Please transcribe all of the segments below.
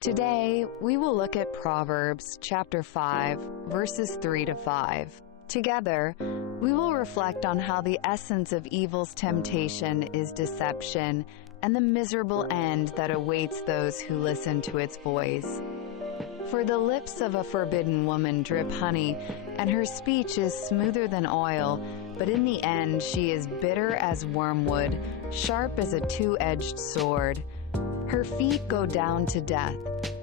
Today, we will look at Proverbs chapter 5, verses 3 to 5. Together, we will reflect on how the essence of evil's temptation is deception and the miserable end that awaits those who listen to its voice. For the lips of a forbidden woman drip honey, and her speech is smoother than oil, but in the end she is bitter as wormwood, sharp as a two-edged sword. Her feet go down to death.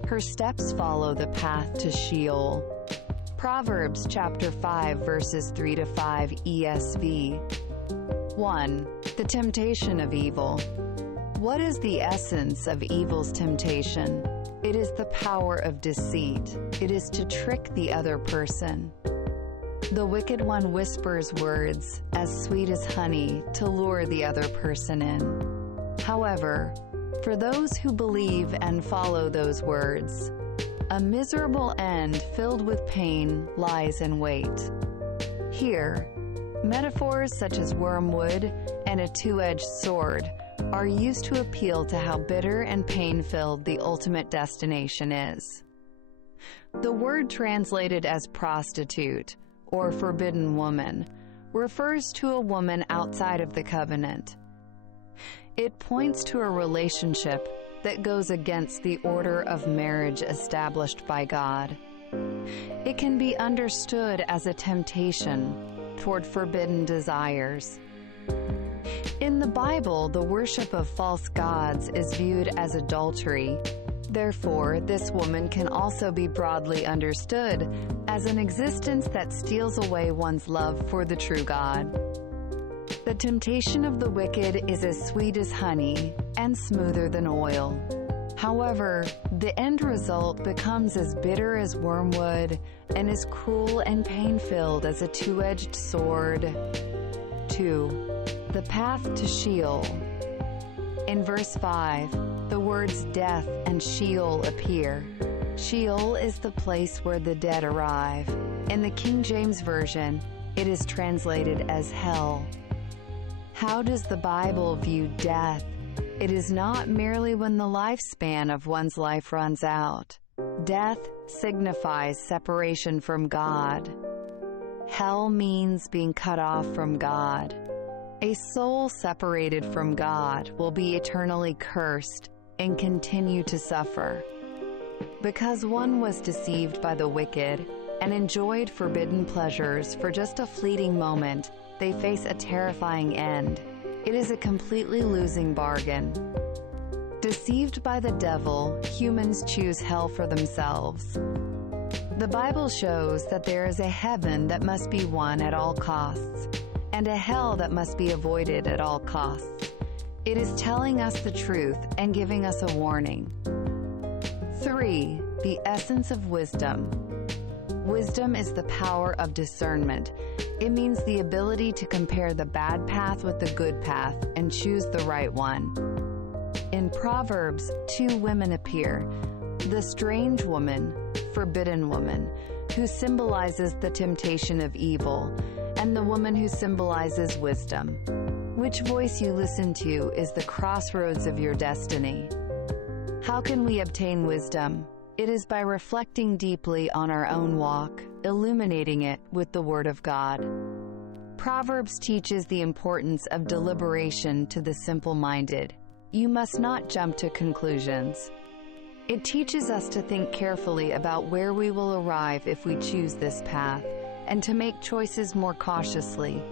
Her steps follow the path to Sheol. Proverbs chapter 5, verses 3 to 5 ESV. 1. The temptation of evil. What is the essence of evil's temptation? It is the power of deceit. It is to trick the other person. The wicked one whispers words as sweet as honey to lure the other person in. However, for those who believe and follow those words, a miserable end filled with pain lies in wait. Here, metaphors such as wormwood and a two-edged sword are used to appeal to how bitter and pain-filled the ultimate destination is. The word translated as prostitute or forbidden woman refers to a woman outside of the covenant. It points to a relationship that goes against the order of marriage established by God. It can be understood as a temptation toward forbidden desires. In the Bible, the worship of false gods is viewed as adultery. Therefore, this woman can also be broadly understood as an existence that steals away one's love for the true God. The temptation of the wicked is as sweet as honey and smoother than oil. However, the end result becomes as bitter as wormwood and as cruel and pain-filled as a two-edged sword. 2. The path to Sheol. In verse 5, the words death and Sheol appear. Sheol is the place where the dead arrive. In the King James Version, it is translated as hell. How does the Bible view death? It is not merely when the lifespan of one's life runs out. Death signifies separation from God. Hell means being cut off from God. A soul separated from God will be eternally cursed and continue to suffer. Because one was deceived by the wicked and enjoyed forbidden pleasures for just a fleeting moment, they face a terrifying end. It is a completely losing bargain. Deceived by the devil, humans choose hell for themselves. The Bible shows that there is a heaven that must be won at all costs, and a hell that must be avoided at all costs. It is telling us the truth and giving us a warning. 3. The essence of wisdom. Wisdom is the power of discernment. It means the ability to compare the bad path with the good path and choose the right one. In Proverbs, 2 women appear: the strange woman, forbidden woman, who symbolizes the temptation of evil, and the woman who symbolizes wisdom. Which voice you listen to is the crossroads of your destiny. How can we obtain wisdom? It is by reflecting deeply on our own walk, illuminating it with the Word of God. Proverbs teaches the importance of deliberation to the simple-minded. You must not jump to conclusions. It teaches us to think carefully about where we will arrive if we choose this path, and to make choices more cautiously.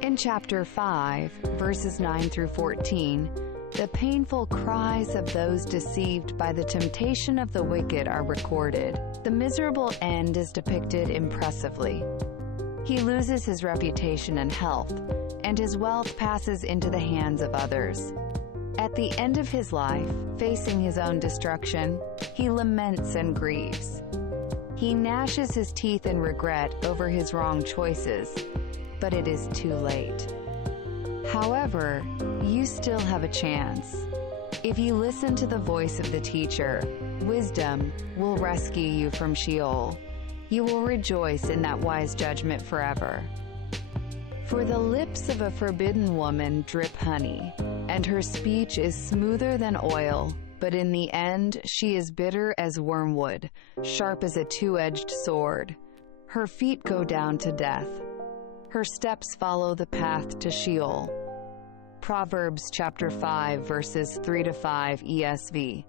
In chapter 5, verses 9 through 14, the painful cries of those deceived by the temptation of the wicked are recorded. The miserable end is depicted impressively. He loses his reputation and health, and his wealth passes into the hands of others. At the end of his life, facing his own destruction, he laments and grieves. He gnashes his teeth in regret over his wrong choices, but it is too late. However, you still have a chance. If you listen to the voice of the teacher, wisdom will rescue you from Sheol. You will rejoice in that wise judgment forever. For the lips of a forbidden woman drip honey, and her speech is smoother than oil, but in the end she is bitter as wormwood, sharp as a two-edged sword. Her feet go down to death. Her steps follow the path to Sheol. Proverbs chapter 5 verses 3 to 5 ESV.